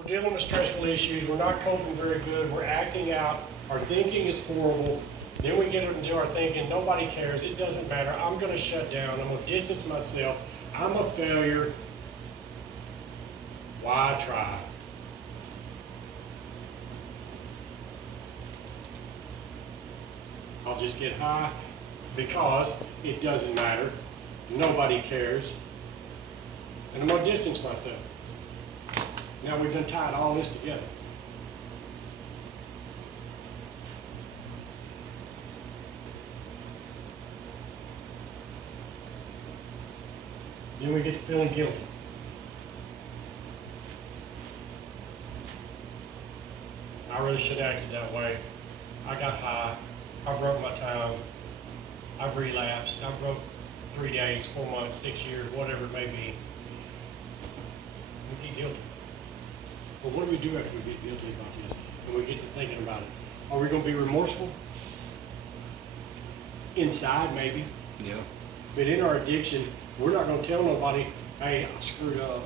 We're dealing with stressful issues, we're not coping very good, we're acting out, our thinking is horrible. Then we get into our thinking, nobody cares, it doesn't matter, I'm gonna shut down, I'm gonna distance myself, I'm a failure. Why try? I'll just get high because it doesn't matter, nobody cares, and I'm gonna distance myself. Now we've done tied all this together. Then we get to feeling guilty. I really should have acted that way. I got high, I broke my time, I've relapsed, I broke 3 days, 4 months, 6 years, whatever it may be. We get guilty. Well, what do we do after we get guilty about this and we get to thinking about it? Are we going to be remorseful? Inside, maybe. Yeah. But in our addiction, we're not going to tell nobody, hey, I screwed up.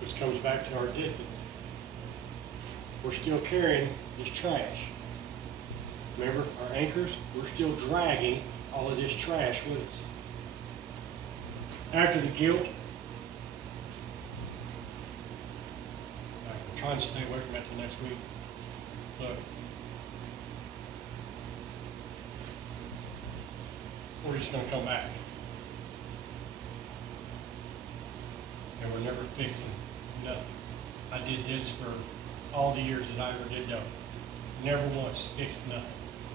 Which comes back to our distance. We're still carrying this trash. Remember, our anchors, we're still dragging all of this trash with us. After the guilt, I'm trying to stay away from that till next week. Look, we're just going to come back. And we're never fixing nothing. I did this for all the years that I ever did dope. Never once fixed nothing.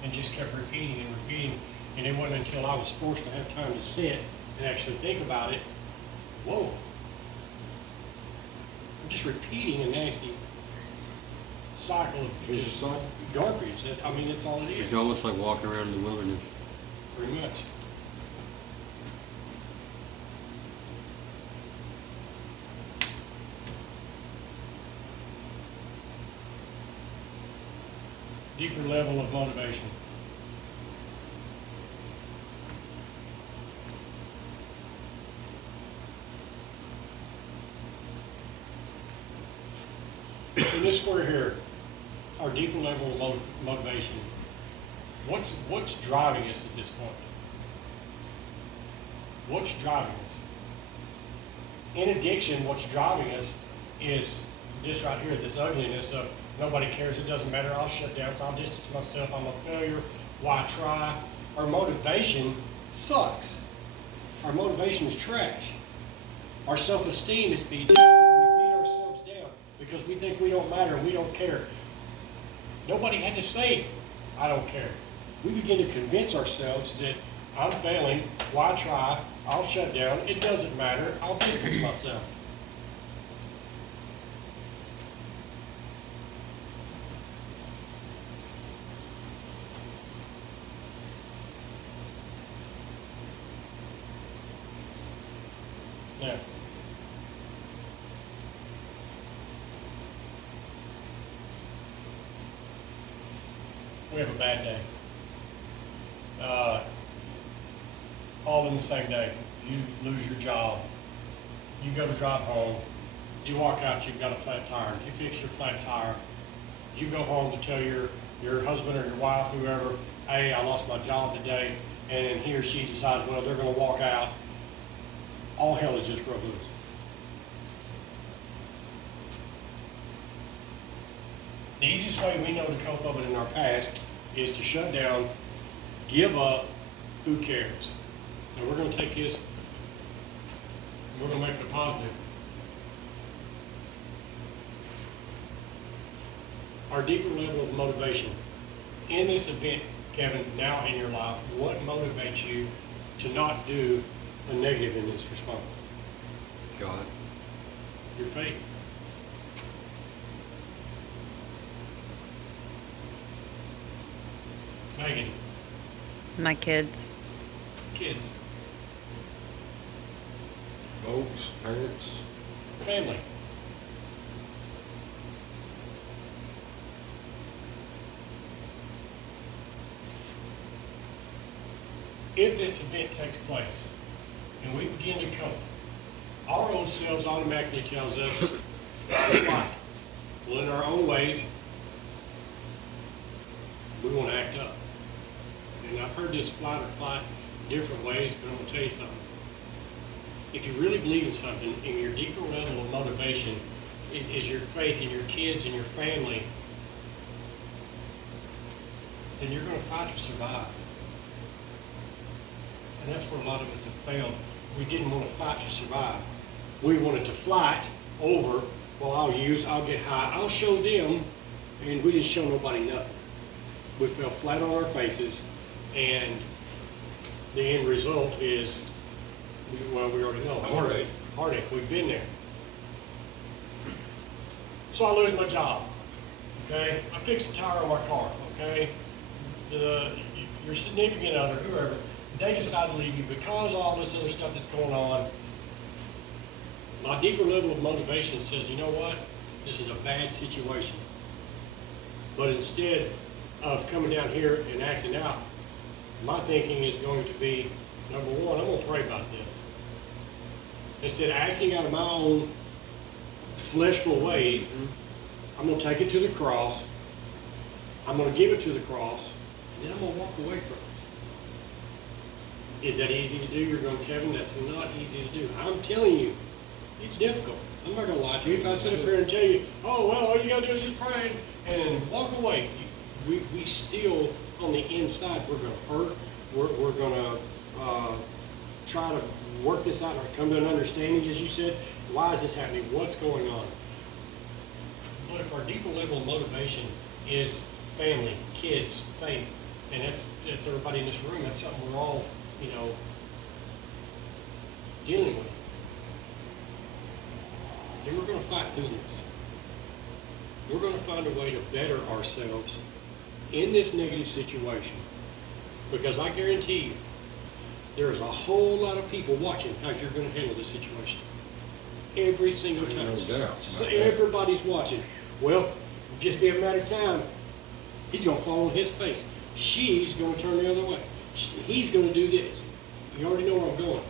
And just kept repeating and repeating. And it wasn't until I was forced to have time to sit and actually think about it, whoa. I'm just repeating a nasty cycle of just garbage. That's, I mean, that's all it is. It's almost like walking around in the wilderness. Pretty much. Deeper level of motivation. In this square here, our deeper level of motivation, what's driving us at this point? What's driving us? In addiction, what's driving us is this right here, this ugliness of nobody cares, it doesn't matter, I'll shut down, so I'll distance myself, I'm a failure, why try? Our motivation sucks. Our motivation is trash. Our self-esteem is beat down. We beat ourselves down because we think we don't matter and we don't care. Nobody had to say, I don't care. We begin to convince ourselves that I'm failing, why try? I'll shut down, it doesn't matter, I'll distance myself. Now, we have a bad day. All in the same day. You lose your job. You go to drive home. You walk out, you've got a flat tire. You fix your flat tire. You go home to tell your husband or your wife, whoever, hey, I lost my job today. And he or she decides, well, they're going to walk out. All hell is just broke loose. The easiest way we know to cope of it in our past is to shut down, give up, who cares? And we're going to take this, and we're going to make it a positive. Our deeper level of motivation. In this event, Kevin, now in your life, what motivates you to not do a negative in this response? God. Your faith. Megan. My kids. Kids. Folks, parents. Family. If this event takes place and we begin to cope, our own selves automatically tells us to fight. Well, in our own ways, we want to act up. And I've heard this flight or fight different ways, but I'm going to tell you something. If you really believe in something, and your deeper level of motivation is your faith in your kids and your family, then you're going to fight to survive. And that's where a lot of us have failed. We didn't want to fight to survive. We wanted to fight over, well, I'll get high, I'll show them, and we didn't show nobody nothing. We fell flat on our faces, and the end result is, well, we already know. Heartache. Heartache, we've been there. So I lose my job, okay? I fix the tire on my car, okay? Your significant other, whoever, they decide to leave you because of all this other stuff that's going on. My deeper level of motivation says, you know what? This is a bad situation. But instead of coming down here and acting out, my thinking is going to be, number one, I'm going to pray about this. Instead of acting out of my own fleshful ways, I'm going to take it to the cross. I'm going to give it to the cross, and then I'm going to walk away from it. Is that easy to do? You're going, Kevin, that's not easy to do. I'm telling you, it's difficult. I'm not going to lie to you. If I sit up here and tell you, oh, well, all you got to do is just pray and walk away, we still, on the inside, we're going to hurt. We're going to try to work this out or come to an understanding, as you said. Why is this happening? What's going on? But if our deeper level of motivation is family, kids, faith, and that's everybody in this room, that's something we're all, dealing with, then we're going to fight through this. We're going to find a way to better ourselves in this negative situation. Because I guarantee you, there is a whole lot of people watching how you're going to handle this situation. Every single time. No doubt. So everybody's watching. Well, just be a matter of time. He's going to fall on his face. She's going to turn the other way. He's going to do this. You already know where I'm going.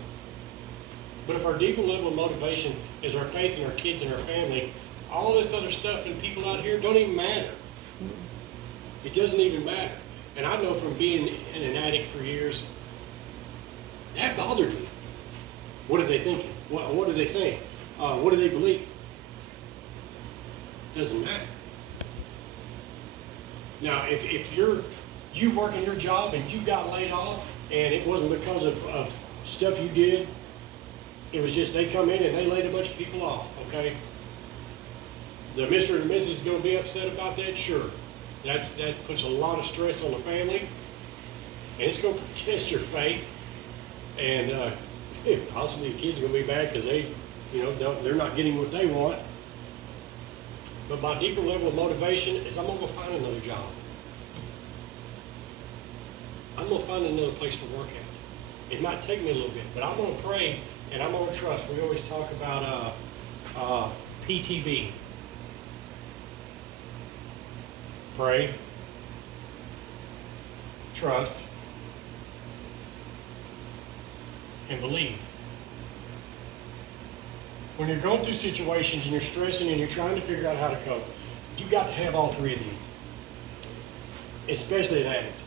But if our deeper level of motivation is our faith in our kids and our family, all this other stuff and people out here don't even matter. It doesn't even matter. And I know from being an addict for years, that bothered me. What are they thinking? What are they saying? What do they believe? Doesn't matter. Now, if you working your job and you got laid off and it wasn't because of stuff you did, it was just they come in and they laid a bunch of people off, okay? The Mr. and Mrs. is going to be upset about that? Sure. That puts a lot of stress on the family, and it's going to test your faith, and possibly the kids are going to be bad because they're not getting what they want. But my deeper level of motivation is I'm going to go find another job. I'm going to find another place to work at. It might take me a little bit, but I'm going to pray and I'm going to trust. We always talk about PTB. Pray, trust, and believe. When you're going through situations and you're stressing and you're trying to figure out how to cope, you got to have all three of these, especially an addict.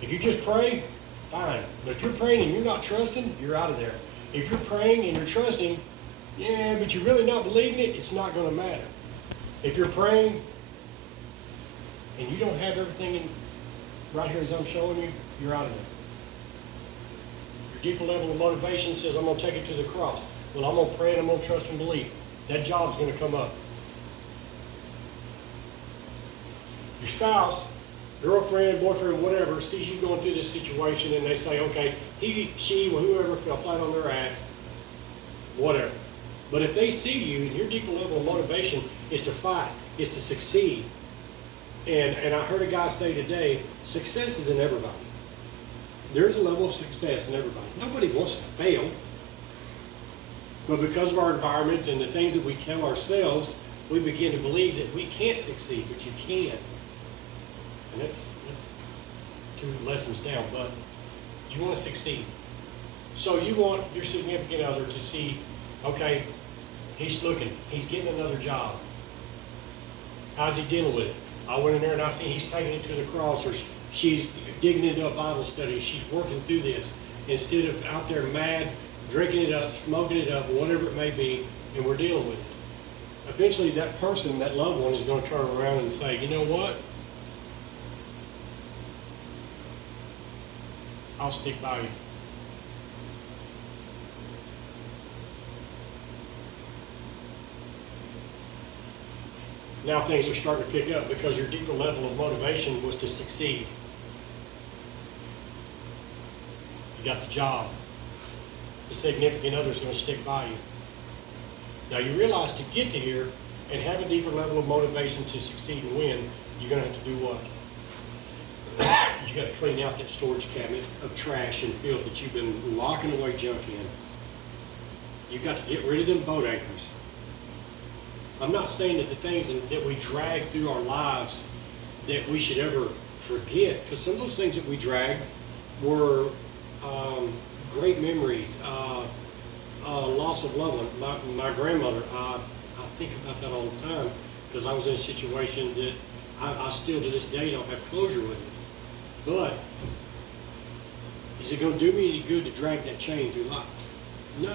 If you just pray, fine. But if you're praying and you're not trusting, you're out of there. If you're praying and you're trusting, yeah, but you're really not believing it, it's not going to matter. If you're praying and you don't have everything right here as I'm showing you, you're out of there. Your deeper level of motivation says, I'm going to take it to the cross. Well, I'm going to pray and I'm going to trust and believe. That job's going to come up. Your spouse, girlfriend, boyfriend, whatever, sees you going through this situation and they say, okay, he, she, or whoever fell flat on their ass, whatever. But if they see you and your deeper level of motivation is to fight, is to succeed, and I heard a guy say today, success is in everybody. There's a level of success in everybody. Nobody wants to fail. But because of our environment and the things that we tell ourselves, we begin to believe that we can't succeed, but you can. And that's 2 lessons down, but you want to succeed. So you want your significant other to see, okay, he's looking, he's getting another job. How's he dealing with it? I went in there and I see he's taking it to the cross, or she's digging into a Bible study, she's working through this, instead of out there mad, drinking it up, smoking it up, whatever it may be, and we're dealing with it. Eventually that person, that loved one, is going to turn around and say, you know what? I'll stick by you. Now things are starting to pick up because your deeper level of motivation was to succeed. You got the job. The significant other is going to stick by you. Now you realize to get to here and have a deeper level of motivation to succeed and win, you're going to have to do what? You got to clean out that storage cabinet of trash and filth that you've been locking away junk in. You've got to get rid of them boat anchors. I'm not saying that the things that we drag through our lives that we should ever forget, because some of those things that we drag were great memories, loss of loved one. My grandmother, I think about that all the time, because I was in a situation that I still to this day don't have closure with it. But is it going to do me any good to drag that chain through life? No,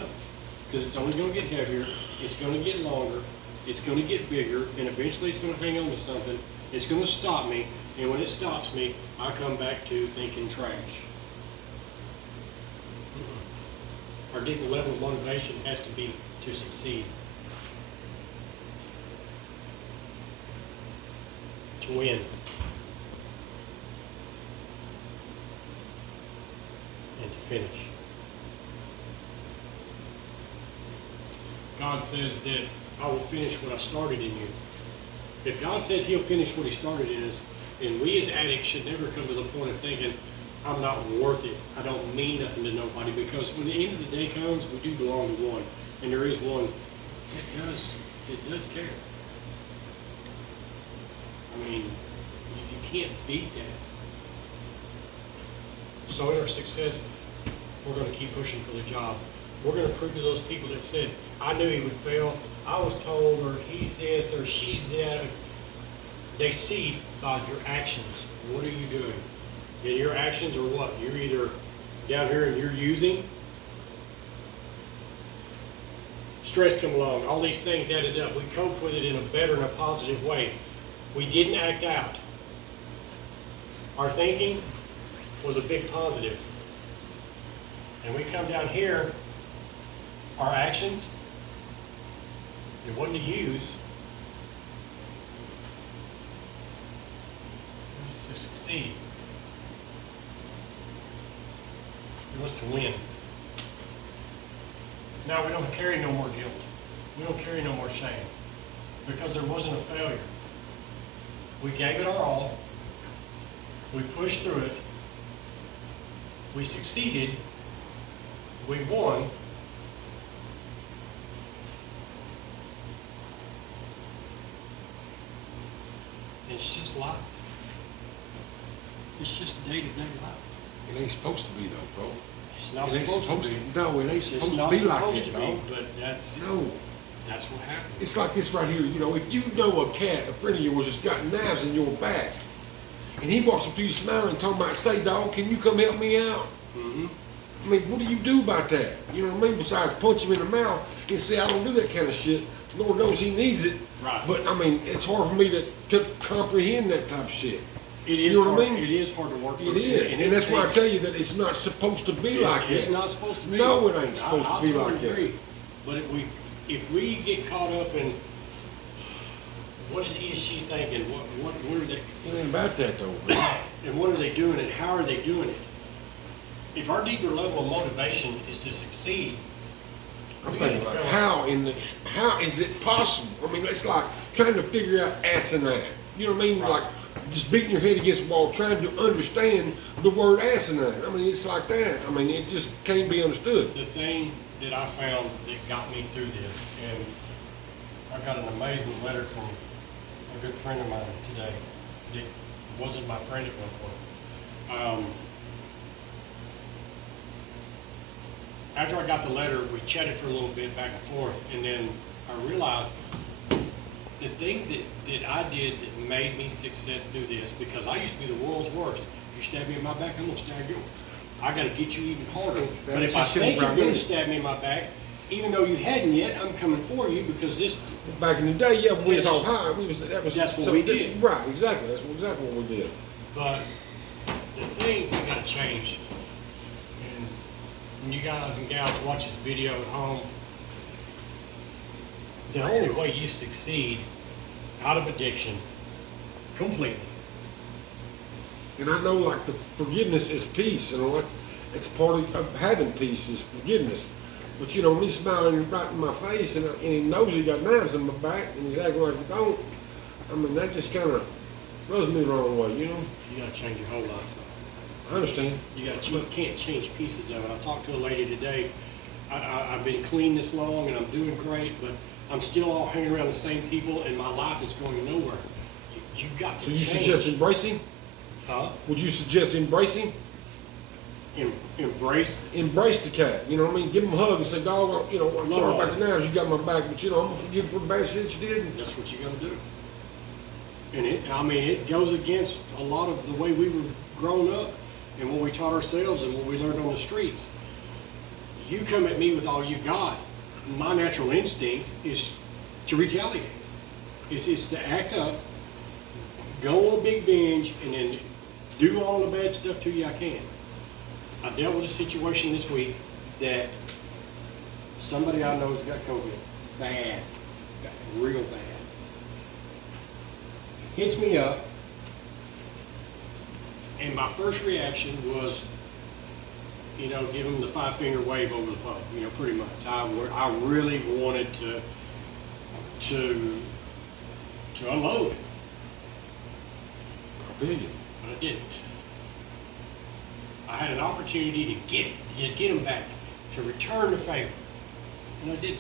because it's only going to get heavier, it's going to get longer, it's going to get bigger, and eventually it's going to hang on to something. It's going to stop me, and when it stops me, I come back to thinking trash. Our deeper level of motivation has to be to succeed, to win, and to finish. God says that I will finish what I started in you. If God says he'll finish what he started in us, then we as addicts should never come to the point of thinking, I'm not worth it, I don't mean nothing to nobody, because when the end of the day comes, we do belong to one. And there is one that does care. I mean, you can't beat that. So in our success, we're going to keep pushing for the job. We're going to prove to those people that said, I knew he would fail, I was told, or he's this, or she's that. They see by your actions. What are you doing? And your actions are what? You're either down here and you're using. Stress come along. All these things added up. We coped with it in a better and a positive way. We didn't act out. Our thinking was a big positive. And we come down here, our actions, it wasn't to use, it was to succeed. It was to win. Now we don't carry no more guilt. We don't carry no more shame, because there wasn't a failure. We gave it our all. We pushed through it. We succeeded. We won. It's just life. It's just day-to-day life. It ain't supposed to be though, bro. It's not It ain't supposed to be. No, it ain't It's supposed to not be like supposed that, to dog. be, but that's No. what happens. It's like this right here, you know, if you know a cat, a friend of yours has got knives in your back, and he walks up to you smiling and talking about, say, dog, can you come help me out? Mm-hmm. I mean, what do you do about that? You know what I mean? Besides punch him in the mouth and say, I don't do that kind of shit. Lord knows he needs it. Right. But, I mean, it's hard for me to comprehend that type of shit. It is You know what I hard. mean? It is hard to work through. It is. And that's why I takes- tell you that it's not supposed to be like that. It's not supposed to be. No, it ain't supposed to I be totally like that. agree. But if we get caught up in what is he or she thinking, what are they, It ain't about that, though, man. and what are they doing, and how are they doing it? If our deeper level of motivation is to succeed, I'm we thinking gotta like, go. how is it possible? I mean, it's like trying to figure out asinine. You know what I mean? Right. Like just beating your head against the wall, trying to understand the word asinine. I mean, it's like that. I mean, it just can't be understood. The thing that I found that got me through this, and I got an amazing letter from a good friend of mine today that wasn't my friend at one point. after I got the letter, we chatted for a little bit back and forth, and then I realized the thing that I did that made me success through this, because I used to be the world's worst. You stab me in my back, I'm gonna stab yours. I gotta get you even harder. But if I think you're gonna stab me in my back, even though you hadn't yet, I'm coming for you because this. Back in the day, yeah, we was all high. That's what we did. Right, exactly. That's exactly what we did. But the thing we gotta change, and when you guys and gals watch this video at home, the only way you succeed out of addiction completely. And I know, like, the forgiveness is peace, like, it's part of having peace is forgiveness. But you know, when he's smiling right in my face and he knows he got knives in my back and he's acting like he don't, I mean, that just kind of rubs me the wrong way, you know? You gotta change your whole lifestyle. I understand. You can't change pieces of it. I talked to a lady today. I've been clean this long and I'm doing great, but I'm still all hanging around the same people and my life is going nowhere. You got to change. So you suggest embracing? Huh? Would you suggest embracing? Embrace. Embrace the cat. You know what I mean? Give him a hug and say, dog, you know, I'm sorry about the knives, you got my back, but you know, I'm gonna forgive you for the bad shit you did. That's what you gotta do. And it goes against a lot of the way we were grown up and what we taught ourselves and what we learned on the streets. You come at me with all you got, my natural instinct is to retaliate. It's to act up, go on a big binge, and then do all the bad stuff to you I can. I dealt with a situation this week that somebody I know's got COVID. Bad. Real bad. Hits me up, and my first reaction was, you know, give him the 5-finger wave over the phone, you know, pretty much. I really wanted to unload, I feel you. but I didn't. I had an opportunity to get him back, to return the favor, and I didn't.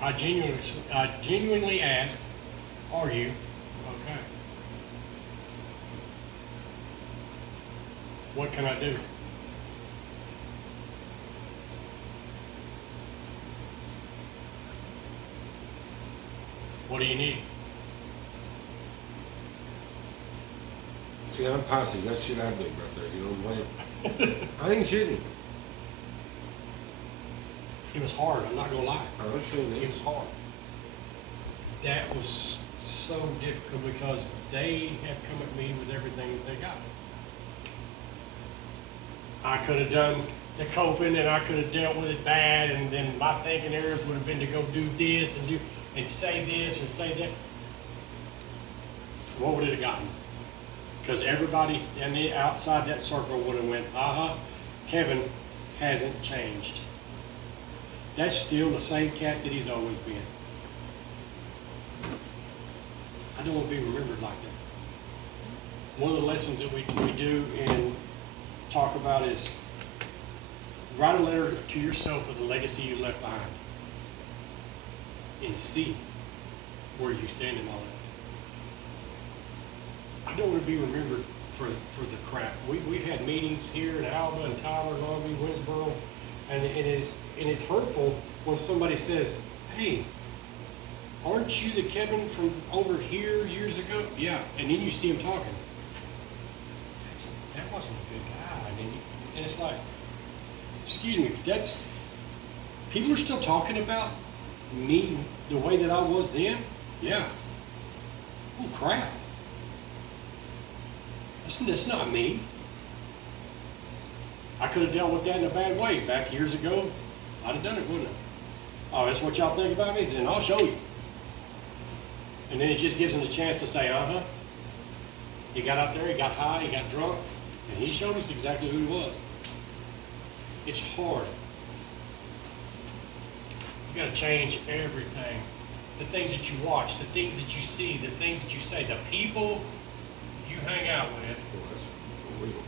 I genuinely asked, "Are you okay? What can I do?" What do you need? See, I'm Pisces. That's shit I do right there. You know what I'm saying? I ain't shitting. It was hard, I'm not gonna lie. I understand It that. was hard. That was so difficult because they have come at me with everything that they got. I could have done the coping and I could have dealt with it bad, and then my thinking areas would have been to go do this and say this and say that. What would it have gotten? Because everybody and the outside that circle would have went, Kevin hasn't changed. That's still the same cat that he's always been. I don't want to be remembered like that. One of the lessons that we do and talk about is write a letter to yourself of the legacy you left behind and see where you stand in all that. I don't want to be remembered for the crap. We've had meetings here in Alba and Tyler, Longview, Winsboro, and it's hurtful when somebody says, "Hey, aren't you the Kevin from over here years ago?" Yeah, and then you see him talking. That wasn't a good guy. And it's like, excuse me, people are still talking about me the way that I was then? Yeah. Oh, crap. That's not me. I could have dealt with that in a bad way back years ago. I'd have done it, wouldn't I? Oh, that's what y'all think about me? Then I'll show you. And then it just gives them the chance to say, He got out there, he got high, he got drunk, and he showed us exactly who he was. It's hard. You gotta change everything. The things that you watch, the things that you see, the things that you say, the people you hang out with. Well, that's for real.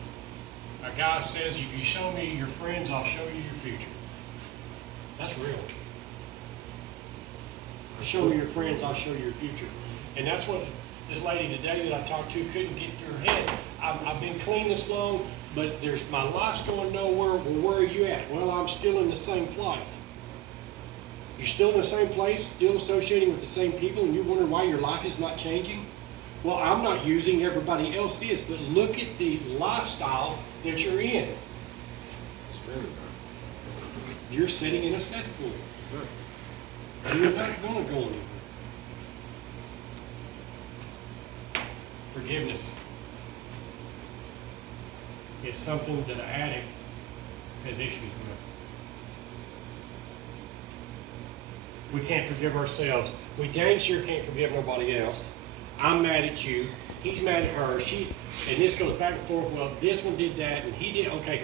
A guy says, if you show me your friends, I'll show you your future. That's real. Show me your friends, I'll show you your future. And that's what this lady today that I talked to couldn't get through her head. I've been clean this long, but my life's going nowhere. Well, where are you at? Well, I'm still in the same place. You're still in the same place, still associating with the same people, and you wonder why your life is not changing? Well, I'm not using, everybody else is, but look at the lifestyle that you're in. It's really bad. You're sitting in a cesspool. Right. You're not going to go anywhere. Forgiveness is something that an addict has issues with. We can't forgive ourselves. We dang sure can't forgive nobody else. I'm mad at you. He's mad at her. And this goes back and forth. Well, this one did that, and he did. Okay.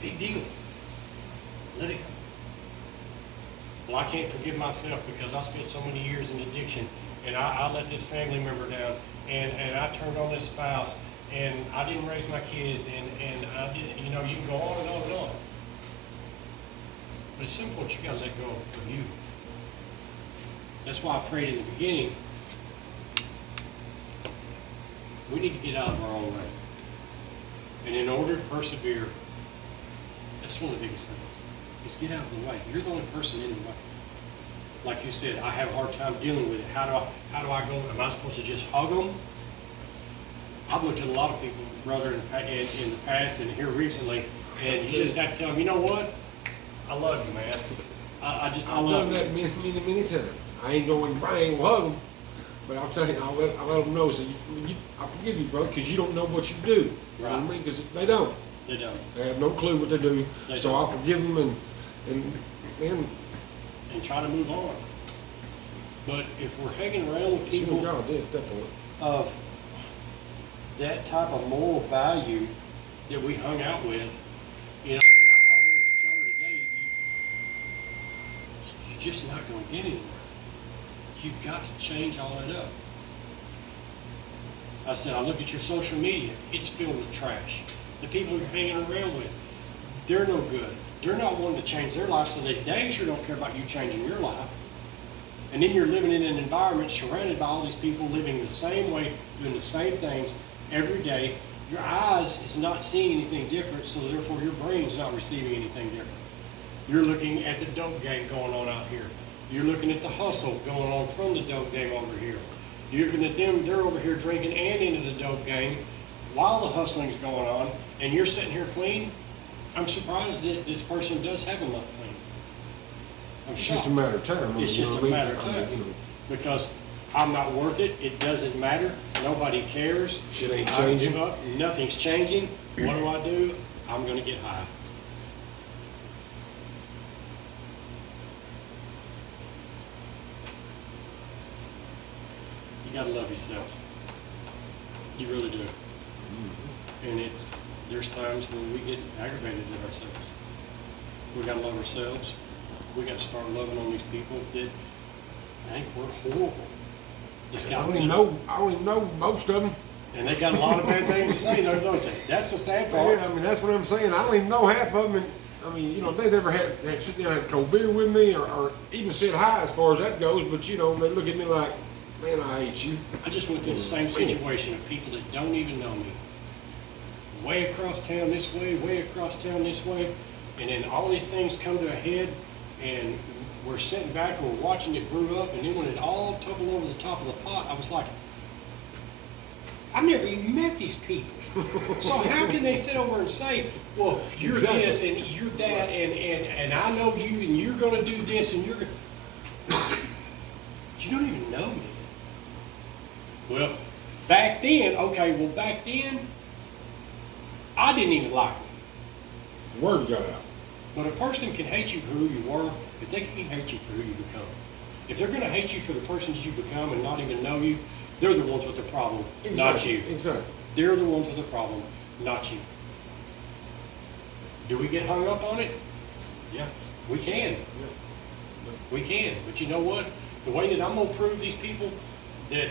Big deal. Let it go. Well, I can't forgive myself because I spent so many years in addiction, and I let this family member down, and I turned on this spouse, and I didn't raise my kids, and I didn't, you know, you can go on and on and on. But it's simple, you gotta let go of you. That's why I prayed in the beginning, we need to get out of our own way. And in order to persevere, that's one of the biggest things, is get out of the way. You're the only person in the way. Like you said, I have a hard time dealing with it. How do I go? Am I supposed to just hug them? I've looked at a lot of people, brother, in the past and here recently, and you just have to tell them, you know what? I love you, man. I I've love done you. that many times. I ain't going to hug them, but I'll tell you, I'll let them know. So I forgive you, bro, because you don't know what you do. You know what I mean? Because they don't. They don't. They have no clue what they do. They So don't. I'll forgive them and And try to move on. But if we're hanging around with see what people God did at that point. of that type of moral value that we hung out with, you know, and I wanted to tell her today, you're just not going to get anywhere. You've got to change all that up. I said, I look at your social media, it's filled with trash. The people you're hanging around with, they're no good. They're not wanting to change their life, so they dang sure don't care about you changing your life. And then you're living in an environment surrounded by all these people living the same way, doing the same things every day. Your eyes is not seeing anything different, so therefore your brain's not receiving anything different. You're looking at the dope game going on out here. You're looking at the hustle going on from the dope game over here. You're looking at them, they're over here drinking and into the dope game while the hustling's going on, and you're sitting here clean. I'm surprised that this person does have a month clean. I'm It's shocked. just a matter of time. It's you know just what a I mean? matter of I mean, time. you know, Because I'm not worth it. It doesn't matter. Nobody cares. Shit ain't I changing. give up. Nothing's changing. What do? I'm going to get high. You got to love yourself. You really do. And there's times when we get aggravated at ourselves. We got to love ourselves. We got to start loving on these people that think we're horrible. Just I got don't even know most of them. And they got a lot of bad things to say, though, don't they? That's the sad part. I mean, that's what I'm saying. I don't even know half of them. And, I mean, you know, they've never had sit down and had a cold beer with me or even said hi as far as that goes. But, you know, they look at me like, man, I hate you. I just went through the same situation of people that don't even know me. Way across town this way across town this way. And then all these things come to a head, and we're sitting back and we're watching it brew up. And then when it all tumbled over the top of the pot, I was like, I've never even met these people. So how can they sit over and say, well, you're Exactly. this and you're that, and I know you, and you're going to do this, and you're going to... You don't even know me. Well, back then, I didn't even like me. The word got out. But a person can hate you for who you were if they can hate you for who you become. If they're going to hate you for the persons you become and not even know you, they're the ones with the problem, not you. Exactly. They're the ones with the problem, not you. Do we get hung up on it? Yeah, we can. We can. But you know what? The way that I'm going to prove these people that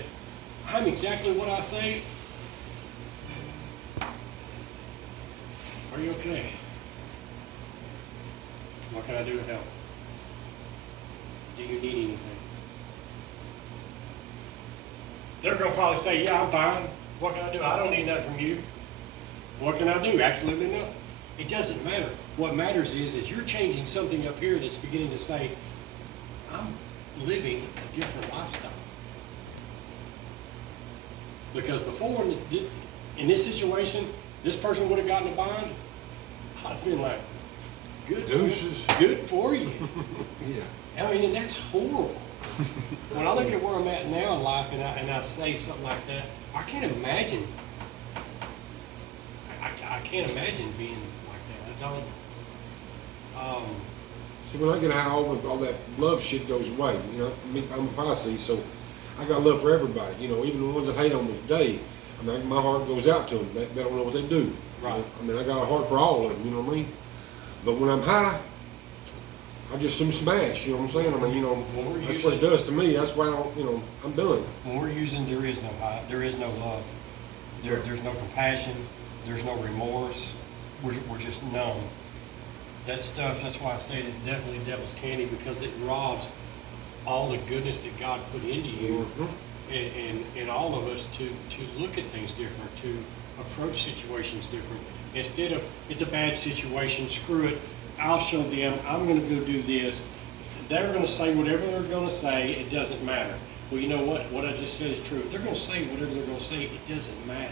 I'm exactly what I say. Are you okay? What can I do to help? Do you need anything? They're going to probably say, yeah, I'm fine. What can I do? I don't need that from you. What can I do? Absolutely nothing. It doesn't matter. What matters is you're changing something up here that's beginning to say, I'm living a different lifestyle. Because before, in this situation, this person would have gotten a bind, I'd been like, good, Deuces. good for you. Yeah. I mean, and that's horrible. When I look at where I'm at now in life and I say something like that, I can't imagine. I can't imagine being like that. I don't. See, when I get out, all that love shit goes away. You know, I'm a Pisces, so I got love for everybody. You know, even the ones that hate on me today. I mean, my heart goes out to them. They don't know what they do. Right. I mean, I got a heart for all of them. You know what I mean? But when I'm high, I just soon smash. You know what I'm saying? I mean, you know, When we're that's what it does to me. That's why I'm done. When we're using there is no high, there is no love. There's no compassion, there's no remorse. We're just numb. That stuff, that's why I say it's definitely devil's candy, because it robs all the goodness that God put into you and all of us to look at things different, to approach situations different. Instead of, it's a bad situation, screw it, I'll show them, I'm gonna go do this. They're gonna say whatever they're gonna say, it doesn't matter. Well, you know what I just said is true. They're gonna say whatever they're gonna say, it doesn't matter.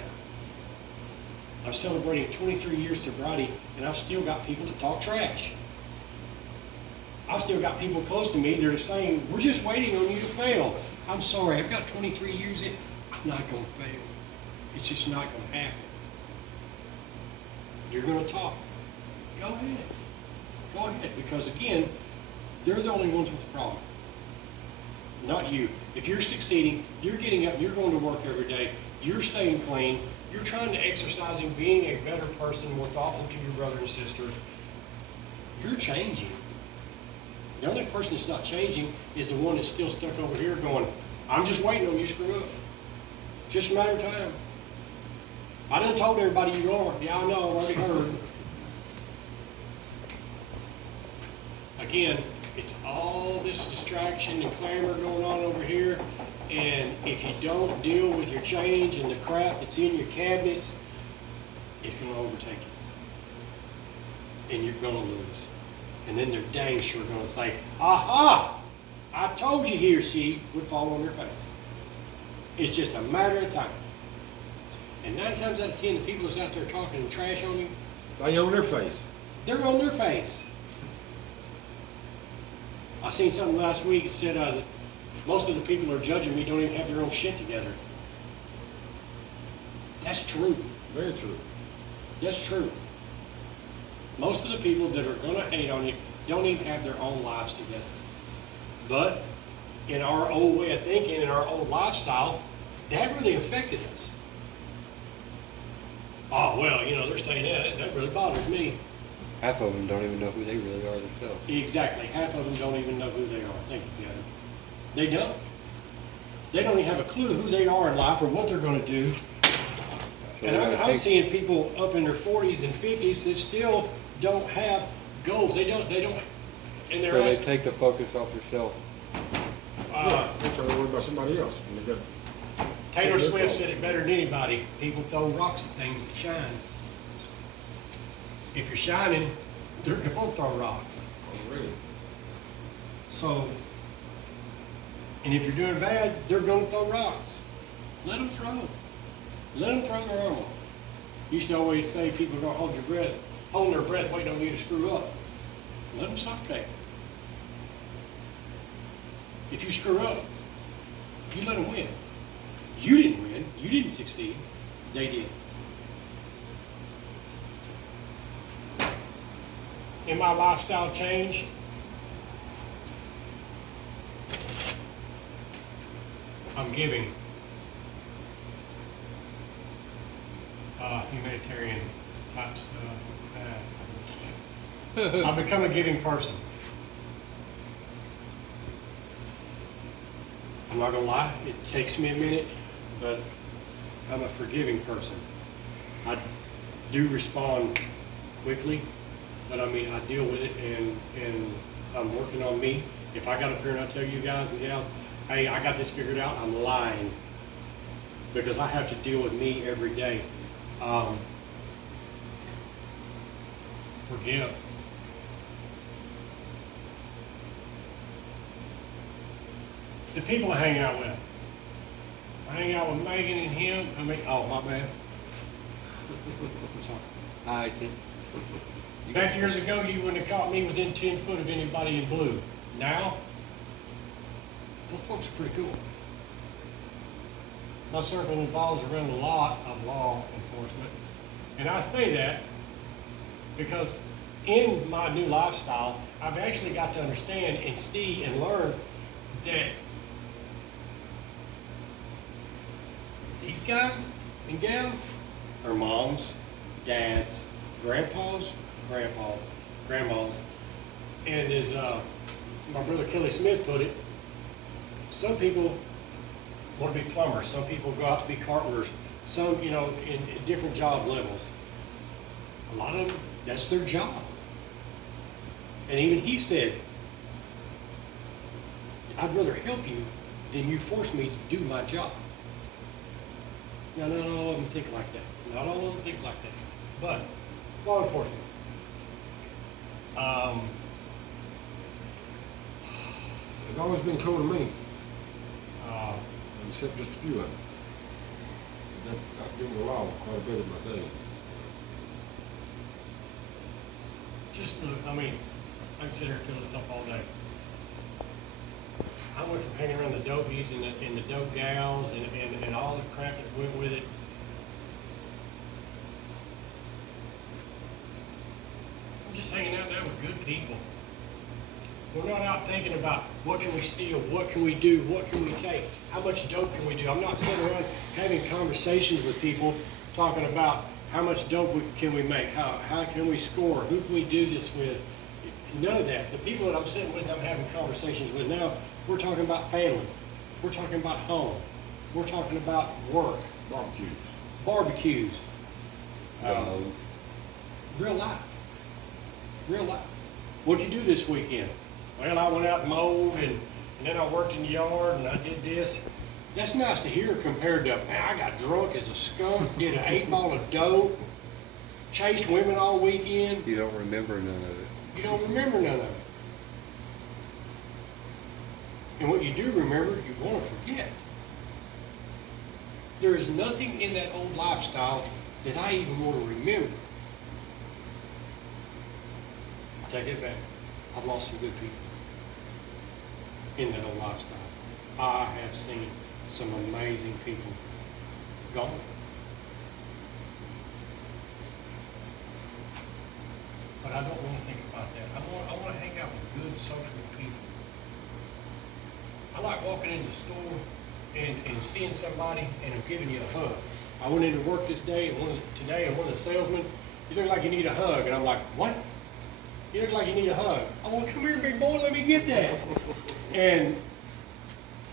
I'm celebrating 23 years sobriety, and I've still got people that talk trash. I've still got people close to me that are saying, we're just waiting on you to fail. I'm sorry, I've got 23 years in, I'm not gonna fail. It's just not gonna happen. You're gonna talk. Go ahead. Go ahead, because again, they're the only ones with the problem. Not you. If you're succeeding, you're getting up, you're going to work every day, you're staying clean, you're trying to exercise and being a better person, more thoughtful to your brother and sister, you're changing. The only person that's not changing is the one that's still stuck over here going, I'm just waiting on you to screw up. It's just a matter of time. I done told everybody you are. Yeah, I know, I've already heard. Again, it's all this distraction and clamor going on over here, and if you don't deal with your change and the crap that's in your cabinets, it's going to overtake you, and you're going to lose. And then they're dang sure going to say, aha, I told you he or she would fall on their face. It's just a matter of time. And 9 times out of 10, the people that's out there talking trash on you, They own their face. they're on their face. I seen something last week that said that most of the people who are judging me don't even have their own shit together. That's true. Very true. That's true. Most of the people that are going to hate on you don't even have their own lives together. But in our old way of thinking, in our old lifestyle, that really affected us. Oh, well, you know, they're saying that really bothers me. Half of them don't even know who they really are themselves. Exactly. Half of them don't even know who they are. Thank you, Gavin. They don't. They don't even have a clue who they are in life or what they're going to do. So And I'm seeing people up in their 40s and 50s that still don't have goals. They don't, and they're So they asking, take the focus off yourself. They're trying to worry about somebody else. And they got- Taylor Swift said it better than anybody. People throw rocks at things that shine. If you're shining, they're going to throw rocks. Already. So, and if you're doing bad, they're going to throw rocks. Let them throw. Let them throw their arm. Used to always say people don't hold their breath waiting on you to screw up. Let them suffocate. If you screw up, you let them win. You didn't win. You didn't succeed. They did. In my lifestyle change, I'm giving. Humanitarian type stuff. I've become a giving person. I'm not gonna lie, it takes me a minute, but I'm a forgiving person. I do respond quickly, but I mean, I deal with it and I'm working on me. If I got up here and I tell you guys and gals, hey, I got this figured out, I'm lying. because I have to deal with me every day. Forgive. The people I hang out with. I hang out with Megan and him. I mean, oh, my bad. Sorry. I think. Back years ago, you wouldn't have caught me within 10 foot of anybody in blue. Now, those folks are pretty cool. My circle involves around a lot of law enforcement. And I say that because in my new lifestyle, I've actually got to understand and see and learn that these guys and gals are moms, dads, grandpas, grandmas. And as my brother Kelly Smith put it, some people want to be plumbers, some people go out to be carpenters, some, you know, in different job levels. A lot of them, that's their job. And even he said, I'd rather help you than you force me to do my job. Now, not all of them think like that. Not all of them think like that. But law enforcement. They've always been cool to me, except just a few of them. I've given the law quite a bit of my day. Just look, I mean, I can sit here and fill this up all day. I went from hanging around the dopies and the dope gals and all the crap that went with it. I'm just hanging out there with good people. We're not out thinking about what can we steal, what can we do, what can we take, how much dope can we do. I'm not sitting around having conversations with people talking about how much dope can we make, how can we score, who can we do this with. None of that. The people that I'm sitting with, I'm having conversations with now, we're talking about family. We're talking about home. We're talking about work. Barbecues. Love. Real life. Real life. What'd you do this weekend? Well, I went out and mowed, and then I worked in the yard, and I did this. That's nice to hear compared to, man, I got drunk as a skunk, did an 8-ball of dope, chased women all weekend. You don't remember none of it. You don't remember none of it. And what you do remember, you want to forget. There is nothing in that old lifestyle that I even want to remember. I take it back. I've lost some good people in that old lifestyle. I have seen some amazing people gone. But I don't want to think about that. I want to hang out with good social people. I like walking into the store and seeing somebody and them giving you a hug. I went into work today and one of the salesmen, you look like you need a hug. And I'm like, what? You look like you need a hug. Oh, well, come here, big boy, let me get that. And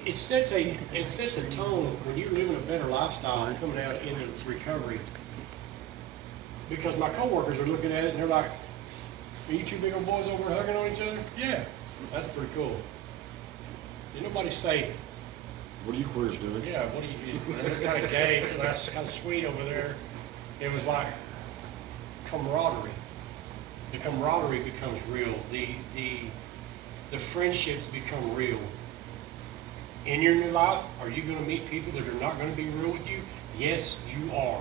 it sets a tone when you're living a better lifestyle and coming out into recovery. Because my coworkers are looking at it and they're like, are you two big old boys over hugging on each other? Yeah, that's pretty cool. Did nobody say, What are you queers doing? yeah, what do you look kind of gay, that's kind of sweet over there. It was like camaraderie. The camaraderie becomes real. The friendships become real. In your new life, are you going to meet people that are not going to be real with you? Yes, you are.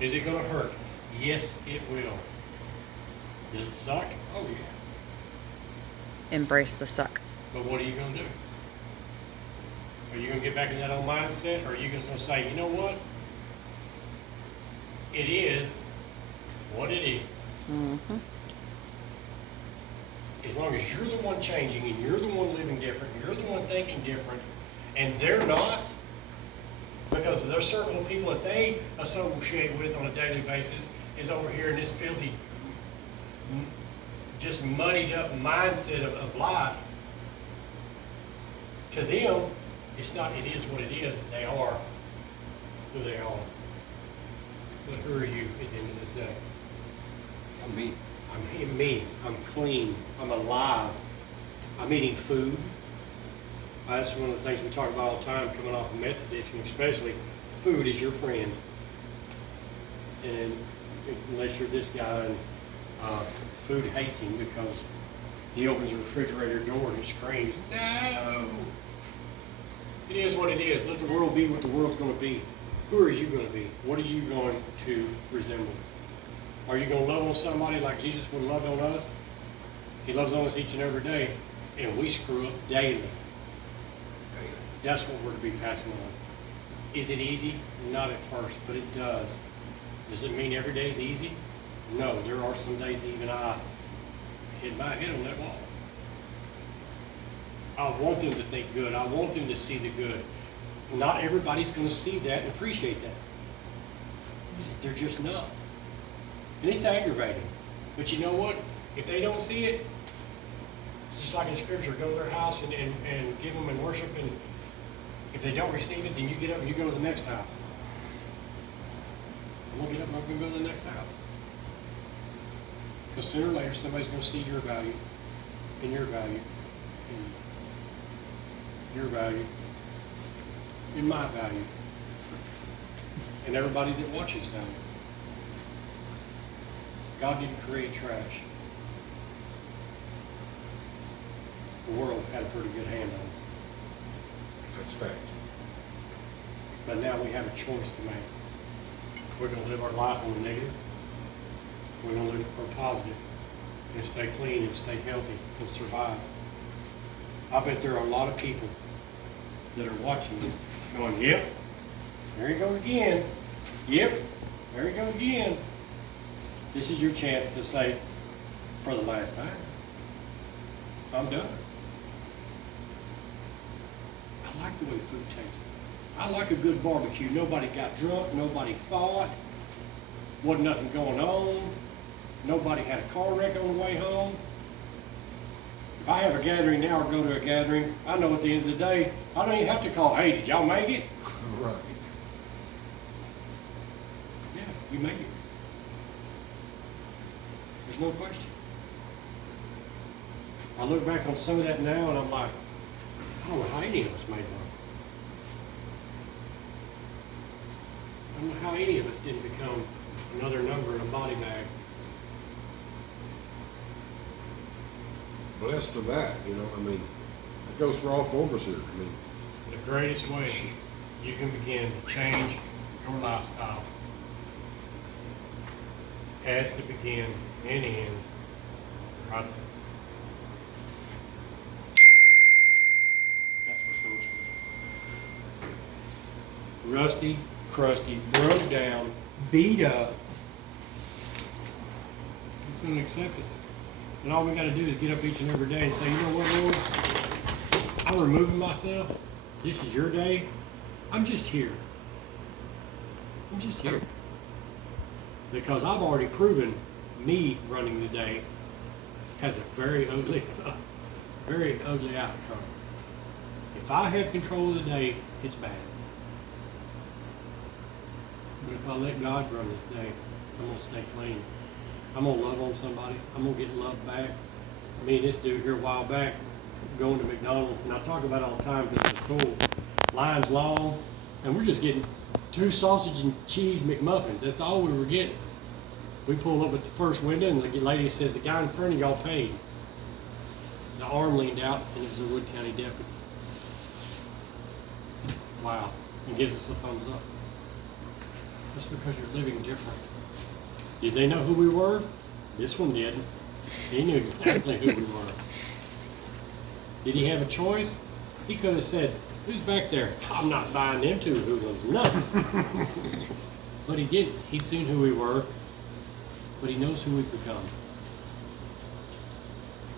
Is it going to hurt? Yes, it will. Does it suck? Oh yeah. Embrace the suck. But what are you going to do? Are you going to get back in that old mindset, or are you just going to say, you know what? It is what it is. Mm-hmm. As long as you're the one changing and you're the one living different, you're the one thinking different, and they're not, because their circle of people that they associate with on a daily basis is over here in this filthy, just muddied up mindset of life. To them, it's not, it is what it is. They are who they are. But who are you at the end of this day? I'm me. I'm me. I'm clean. I'm alive. I'm eating food. That's one of the things we talk about all the time, coming off of meth addiction, especially. Food is your friend. And unless you're this guy, and food hates him because he opens the refrigerator door and he screams, "No!" It is what it is. Let the world be what the world's going to be. Who are you going to be? What are you going to resemble? Are you going to love on somebody like Jesus would love on us? He loves on us each and every day, and we screw up daily. That's what we're to be passing on. Is it easy? Not at first, but it does. Does it mean every day is easy? No, there are some days even I hit my head on that wall. I want them to think good. I want them to see the good. Not everybody's going to see that and appreciate that. They're just not. And it's aggravating. But you know what? If they don't see it, it's just like in Scripture, go to their house and give them and worship, and if they don't receive it, then you get up and you go to the next house. I'm going to get up and I'm going to go to the next house. Because sooner or later, somebody's going to see your value, and your value, and your value, and my value, and everybody that watches value. God didn't create trash. The world had a pretty good hand on us. That's fact. But now we have a choice to make. We're going to live our life on the negative. We're going to live for positive and stay clean and stay healthy and survive. I bet there are a lot of people that are watching you going, "Yep, there he goes again. Yep, there he goes again." This is your chance to say, for the last time, I'm done. I like the way food tastes. I like a good barbecue. Nobody got drunk. Nobody fought. Wasn't nothing going on. Nobody had a car wreck on the way home. If I have a gathering now or go to a gathering, I know at the end of the day, I don't even have to call, "Hey, did y'all make it?" Right. Yeah, you made it. There's no question. I look back on some of that now and I'm like, I don't know how any of us made one. I don't know how any of us didn't become another number in a body bag. Blessed for that, you know. I mean, it goes for all four of us here. I mean, The greatest way you can begin to change your lifestyle has to begin and end right there. That's what's going to change. Rusty, crusty, broke down, beat up. He's going to accept us. And all we got to do is get up each and every day and say, "You know what, Lord? I'm removing myself. This is your day. I'm just here. I'm just here." Because I've already proven me running the day has a very ugly outcome. If I have control of the day, it's bad. But if I let God run this day, I'm going to stay clean. I'm going to love on somebody. I'm going to get love back. Me and this dude here a while back going to McDonald's, and I talk about it all the time because it's cool. Line's long, and we're just getting 2 sausage and cheese McMuffins. That's all we were getting. We pulled up at the first window, and the lady says, "The guy in front of y'all paid." The arm leaned out, and it was a Wood County deputy. Wow. And gives us a thumbs up. That's because you're living different. Did they know who we were? This one didn't. He knew exactly who we were. Did he have a choice? He could have said, "Who's back there?" "I'm not buying them 2 hoodlums, nothing." But he didn't. He's seen who we were, but he knows who we've become.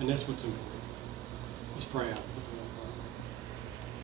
And that's what's important. Let's pray out.